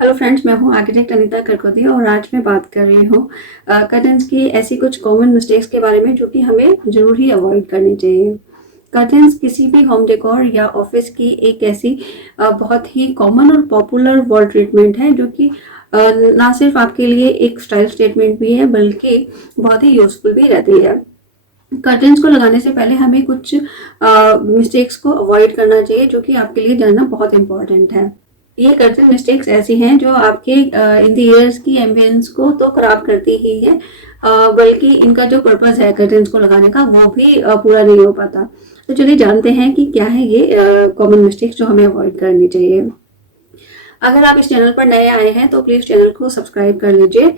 Hello friends, मैं हूँ architect Anita करकोदिया और आज मैं बात कर रही हूँ कर्टन्स की ऐसी कुछ कॉमन मिस्टेक्स के बारे में जो कि हमें ज़रूर ही अवॉइड करनी चाहिए। कर्टन्स किसी भी होम डेकोर या ऑफिस की एक ऐसी बहुत ही कॉमन और पॉपुलर वॉल ट्रीटमेंट है जो कि ना सिर्फ आपके लिए एक स्टाइल स्टेटमेंट भी है बल्कि बहुत ही यूजफुल भी रहती है। कर्टन्स को लगाने से पहले हमें कुछ मिस्टेक्स को अवॉइड करना चाहिए जो कि आपके लिए जानना बहुत इम्पोर्टेंट है। ये कर्टन मिस्टेक्स ऐसी हैं जो आपके इंटीरियर्स की एम्बियंस को तो खराब करती ही है, बल्कि इनका जो पर्पस है कर्टन्स को लगाने का वो भी पूरा नहीं हो पाता। तो चलिए जानते हैं कि क्या है ये कॉमन मिस्टेक्स जो हमें अवॉइड करनी चाहिए। अगर आप इस चैनल पर नए आए हैं तो प्लीज़ चैनल को सब्सक्राइब कर लीजिए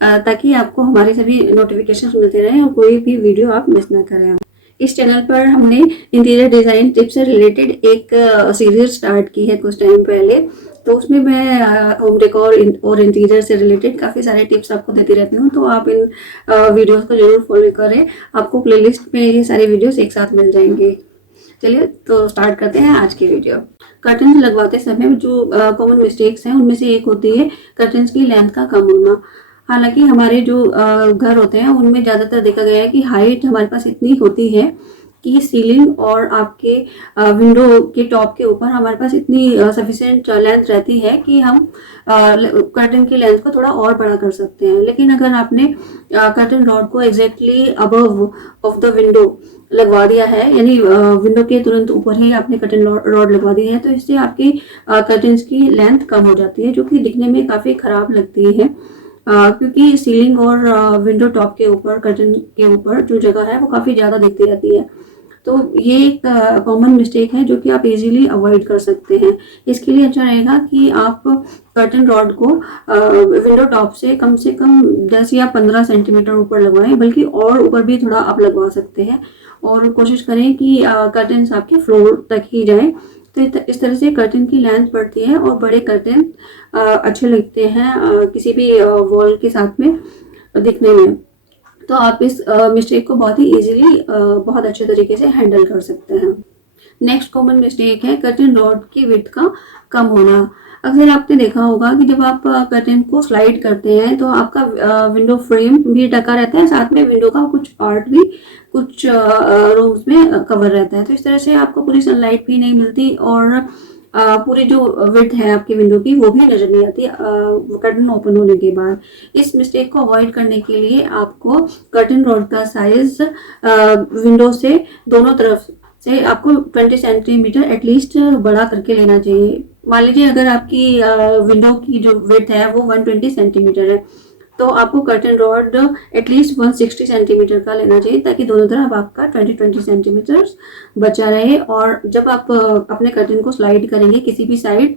ताकि आपको हमारे सभी नोटिफिकेशंस मिलते रहें और कोई भी वीडियो आप मिस ना करें। इस चैनल पर हमने इंटीरियर डिज़ाइन टिप्स से रिलेटेड एक सीरीज स्टार्ट की है कुछ टाइम पहले। तो उसमें मैं होम डेकोर और इंटीरियर से रिलेटेड काफ़ी सारे टिप्स आपको देती रहती हूँ, तो आप इन वीडियोस को जरूर फॉलो करें। आपको प्लेलिस्ट में ये सारे वीडियोस एक साथ मिल जाएंगे। चलिए तो स्टार्ट करते हैं आज की वीडियो। कर्टन लगवाते समय जो कॉमन मिस्टेक्स हैं उनमें से एक होती है कर्टन्स की लेंथ का कम होना। हालांकि हमारे जो घर होते हैं उनमें ज़्यादातर देखा गया है कि हाइट हमारे पास इतनी होती है कि सीलिंग और आपके विंडो के टॉप के ऊपर हमारे पास इतनी सफिशिएंट लेंथ रहती है कि हम कर्टन की लेंथ को थोड़ा और बड़ा कर सकते हैं। लेकिन अगर आपने कर्टन रॉड को exactly above of the window लगवा दिया है, यानी विंडो के तुरंत ऊपर ही आपने कर्टन रॉड लगवा दी है, तो इससे आपकी कर्टन्स की लेंथ कम हो जाती है जो कि दिखने में काफ़ी ख़राब लगती है। क्योंकि सीलिंग और विंडो टॉप के ऊपर कर्टन के ऊपर जो जगह है वो काफ़ी ज़्यादा दिखती रहती है। तो ये एक कॉमन मिस्टेक है जो कि आप इजीली अवॉइड कर सकते हैं। इसके लिए अच्छा रहेगा कि आप कर्टन रॉड को विंडो टॉप से कम 10 या 15 सेंटीमीटर ऊपर लगवाएं, बल्कि और ऊपर भी थोड़ा आप लगवा सकते हैं। और कोशिश करें कि कर्टन्स आपके फ्लोर तक ही जाएं। तो इस तरह से कर्टन की लेंथ बढ़ती है और बड़े कर्टन अच्छे लगते हैं किसी भी वॉल के साथ में दिखने में। तो आप इस मिस्टेक को बहुत ही इजीली बहुत अच्छे तरीके से हैंडल कर सकते हैं। नेक्स्ट कॉमन मिस्टेक है कर्टन रॉड की विड्थ का कम होना। अक्सर आपने देखा होगा कि जब आप कर्टन को स्लाइड करते हैं तो आपका विंडो फ्रेम भी ढका रहता है, साथ में विंडो का कुछ पार्ट भी कुछ रूम्स में कवर रहता है। तो इस तरह से आपको पूरी सनलाइट भी नहीं मिलती और पूरी जो विड्थ है आपकी विंडो की वो भी नजर नहीं आती कर्टन ओपन होने के बाद। इस मिस्टेक को अवॉइड करने के लिए आपको कर्टन रॉड का साइज विंडो से दोनों तरफ से आपको 20 सेंटीमीटर एटलीस्ट बड़ा करके लेना चाहिए। मान लीजिए अगर आपकी विंडो की जो विड्थ है वो 120 सेंटीमीटर है, तो आपको कर्टन रॉड एटलीस्ट 160 सेंटीमीटर का लेना चाहिए ताकि दोनों तरफ आपका 20 सेंटीमीटर बचा रहे। और जब आप अपने कर्टन को स्लाइड करेंगे किसी भी साइड,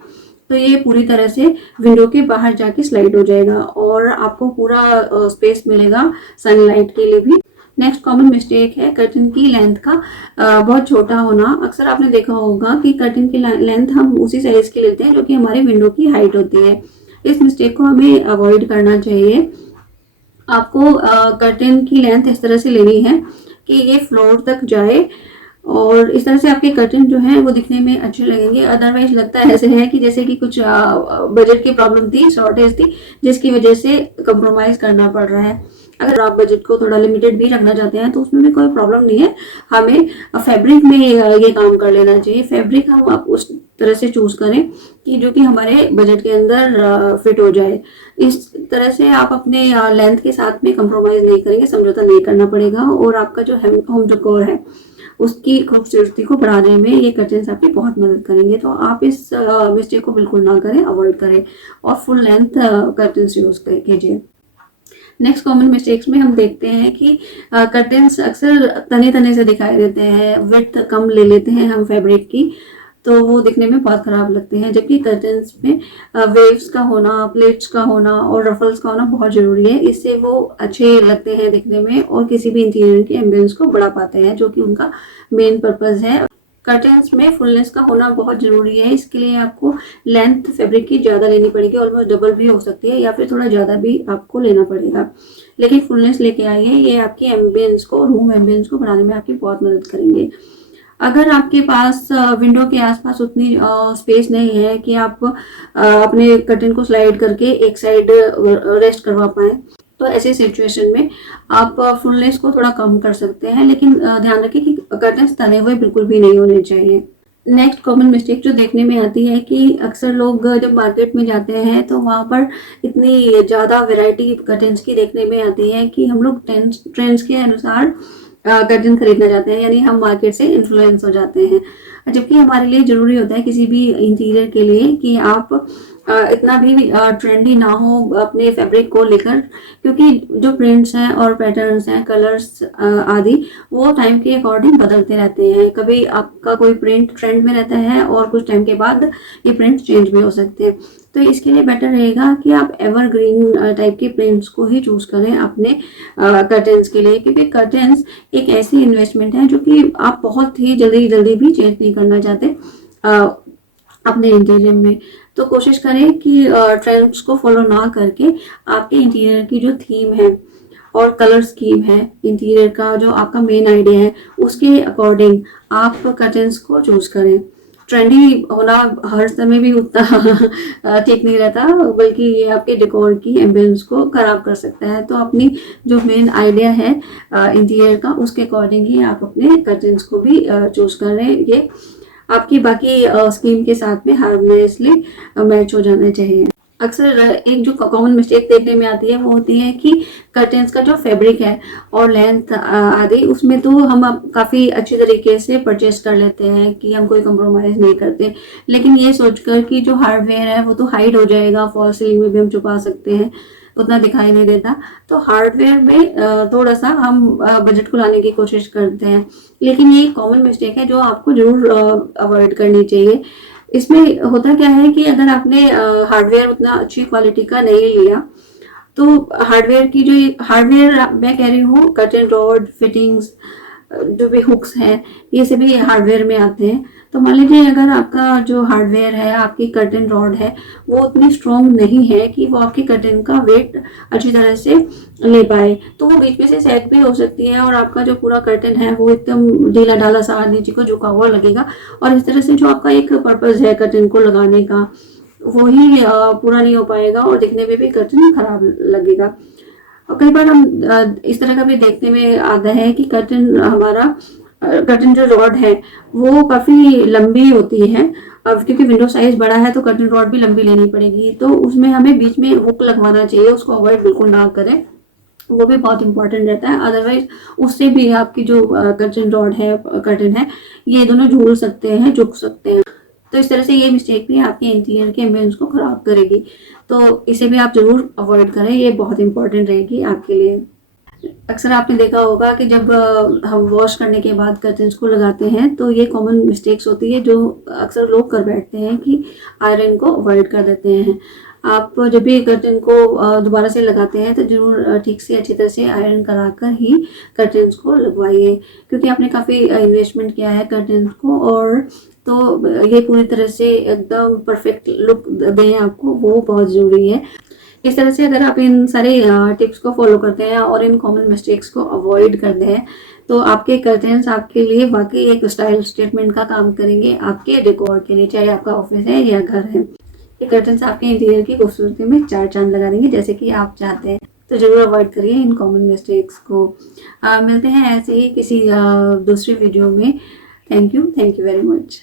तो ये पूरी तरह से विंडो के बाहर जाके स्लाइड हो जाएगा और आपको पूरा स्पेस मिलेगा सनलाइट के लिए भी। नेक्स्ट कॉमन मिस्टेक है कर्टन की लेंथ का बहुत छोटा होना। अक्सर आपने देखा होगा कि कर्टन की लेंथ हम उसी साइज की लेते हैं जो कि हमारे विंडो की हाइट होती है। इस मिस्टेक को हमें अवॉइड करना चाहिए। आपको कर्टन की लेंथ इस तरह से लेनी है कि ये फ्लोर तक जाए और इस तरह से आपके कर्टन जो है वो दिखने में अच्छे लगेंगे। अदरवाइज लगता है ऐसे है कि जैसे कि कुछ बजट की प्रॉब्लम थी, शॉर्टेज थी, जिसकी वजह से कंप्रोमाइज करना पड़ रहा है। अगर आप बजट को थोड़ा लिमिटेड भी रखना चाहते हैं तो उसमें भी कोई प्रॉब्लम नहीं है। हमें फैब्रिक में ये काम कर लेना चाहिए। फैब्रिक हम आप उस तरह से चूज करें कि जो कि हमारे बजट के अंदर फिट हो जाए। इस तरह से आप अपने लेंथ के साथ में कंप्रोमाइज नहीं करेंगे, समझौता नहीं करना पड़ेगा और आपका जो होम डेकोर है उसकी खूबसूरती को बढ़ाने में ये कर्टन्स आपकी बहुत मदद करेंगे। तो आप इस मिस्टेक को बिल्कुल ना करें, अवॉइड करें और फुल लेंथ कर्टन्स यूज कीजिए। नेक्स्ट कॉमन मिस्टेक्स में हम देखते हैं कि कर्टन्स अक्सर तने तने से दिखाई देते हैं, विड्थ कम ले लेते हैं हम फैब्रिक की, तो वो दिखने में बहुत ख़राब लगते हैं। जबकि कर्टन्स में वेव्स का होना, प्लेट्स का होना और रफल्स का होना बहुत ज़रूरी है। इससे वो अच्छे लगते हैं दिखने में और किसी भी इंटीरियर के एम्बियंस को बढ़ा पाते हैं जो कि उनका मेन पर्पज़ है। कर्टन्स में फुलनेस का होना बहुत ज़रूरी है। इसके लिए आपको लेंथ फैब्रिक की ज़्यादा लेनी पड़ेगी, ऑलमोस्ट डबल भी हो सकती है या फिर थोड़ा ज़्यादा भी आपको लेना पड़ेगा। लेकिन फुलनेस लेके आइए, ये आपकी एम्बियंस को, रूम एम्बियंस को बढ़ाने में आपकी बहुत मदद करेंगे। अगर आपके पास विंडो के आसपास उतनी स्पेस नहीं है कि आप अपने कर्टन को स्लाइड करके एक साइड रेस्ट करवा पाए, तो ऐसे सिचुएशन में आप फुलनेस को थोड़ा कम कर सकते हैं, लेकिन ध्यान रखें कि कर्टन्स तने हुए बिल्कुल भी नहीं होने चाहिए। नेक्स्ट कॉमन मिस्टेक जो देखने में आती है कि अक्सर लोग जब मार्केट में जाते हैं तो वहाँ पर इतनी ज़्यादा वैरायटी कर्टन्स की देखने में आती है कि हम लोग ट्रेंड्स के अनुसार कर्टन खरीदना चाहते हैं, यानी हम मार्केट से इन्फ्लुएंस हो जाते हैं। जबकि हमारे लिए ज़रूरी होता है किसी भी इंटीरियर के लिए कि आप इतना भी ट्रेंडी ना हो अपने फैब्रिक को लेकर, क्योंकि जो प्रिंट्स हैं और पैटर्न्स हैं, कलर्स आदि, वो टाइम के अकॉर्डिंग बदलते रहते हैं। कभी आपका कोई प्रिंट ट्रेंड में रहता है और कुछ टाइम के बाद ये प्रिंट चेंज भी हो सकते हैं। तो इसके लिए बेटर रहेगा कि आप एवरग्रीन टाइप के प्रिंट्स को ही चूज करें अपने कर्टन्स के लिए, क्योंकि कर्टन्स एक ऐसी इन्वेस्टमेंट है जो कि आप बहुत ही जल्दी जल्दी भी चेंज नहीं करना चाहते अपने इंटीरियर में। तो कोशिश करें कि ट्रेंड्स को फॉलो ना करके आपके इंटीरियर की जो थीम है और कलर स्कीम है, इंटीरियर का जो आपका मेन आइडिया है, उसके अकॉर्डिंग आप कर्टन्स को चूज करें। ट्रेंडी होना हर समय भी उतना ठीक नहीं रहता, बल्कि ये आपके डेकोर की एम्बियंस को खराब कर सकता है। तो अपनी जो मेन आइडिया है इंटीरियर का, उसके अकॉर्डिंग ही आप अपने कर्टन्स को भी चूज कर रहे हैं। ये आपकी बाकी स्कीम के साथ में हार्मोनियसली मैच हो जाना चाहिए। अक्सर एक जो कॉमन मिस्टेक देखने में आती है वो होती है कि कर्टन्स का जो फैब्रिक है और लेंथ आदि, उसमें तो हम काफ़ी अच्छी तरीके से परचेस कर लेते हैं कि हम कोई कंप्रोमाइज़ नहीं करते, लेकिन ये सोचकर कि जो हार्डवेयर है वो तो हाइड हो जाएगा, फॉल सीलिंग में भी हम छुपा सकते हैं, उतना दिखाई नहीं देता। तो हार्डवेयर में थोड़ा सा हम बजट को लाने की कोशिश करते हैं, लेकिन ये कॉमन मिस्टेक है जो आपको जरूर अवॉइड करनी चाहिए। इसमें होता क्या है कि अगर आपने हार्डवेयर उतना अच्छी क्वालिटी का नहीं लिया, तो हार्डवेयर की जो हार्डवेयर मैं कह रही हूँ, कर्टन रॉड, फिटिंग्स, जो भी हुक्स हैं, ये सभी हार्डवेयर में आते हैं। तो मान लीजिए अगर आपका जो हार्डवेयर है, आपकी कर्टन रॉड है, वो उतनी स्ट्रॉन्ग नहीं है कि वो आपके कर्टन का वेट अच्छी तरह से ले पाए, तो वो बीच में से सैग भी हो सकती है और आपका जो पूरा कर्टन है वो एकदम ढीला ढाला सा नीचे को झुका हुआ लगेगा, और इस तरह से जो आपका एक पर्पज है कर्टन को लगाने का, वो ही पूरा नहीं हो पाएगा और दिखने में भी कर्टन खराब लगेगा। और कई बार हम इस तरह का भी देखने में आता है कि कर्टन जो रॉड है वो काफ़ी लंबी होती है। अब क्योंकि विंडो साइज बड़ा है तो कर्टन रॉड भी लंबी लेनी पड़ेगी, तो उसमें हमें बीच में हुक लगवाना चाहिए, उसको अवॉइड बिल्कुल ना करें, वो भी बहुत इंपॉर्टेंट रहता है। अदरवाइज उससे भी आपकी जो कर्टन है, ये दोनों झूल सकते हैं, झुक सकते हैं। तो इस तरह से ये मिस्टेक भी आपके इंटीरियर के एम्बियंस को खराब करेगी, तो इसे भी आप जरूर अवॉइड करें, ये बहुत इंपॉर्टेंट रहेगी आपके लिए। अक्सर आपने देखा होगा कि जब हम वॉश करने के बाद कर्टन्स को लगाते हैं तो ये कॉमन मिस्टेक्स होती है जो अक्सर लोग कर बैठते हैं कि आयरन को अवॉइड कर देते हैं। आप जब भी कर्टन को दोबारा से लगाते हैं तो जरूर ठीक से अच्छी तरह से आयरन कराकर ही कर्टन्स को लगवाइए, क्योंकि आपने काफ़ी इन्वेस्टमेंट किया है कर्टन्स को, और तो ये पूरी तरह से एकदम परफेक्ट लुक दें आपको, वो बहुत ज़रूरी है। इस तरह से अगर आप इन सारे टिप्स को फॉलो करते हैं और इन कॉमन मिस्टेक्स को अवॉइड करते हैं, तो आपके कर्टन्स आपके लिए वाकई एक स्टाइल स्टेटमेंट का काम करेंगे आपके डेकोर के लिए, चाहे आपका ऑफिस है या घर है। ये कर्टन्स आपके इंटीरियर की खूबसूरती में चार चांद लगा देंगे, जैसे कि आप चाहते हैं। तो जरूर अवॉइड करिए इन कॉमन मिस्टेक्स को। मिलते हैं ऐसे ही किसी दूसरी वीडियो में। Thank you very much.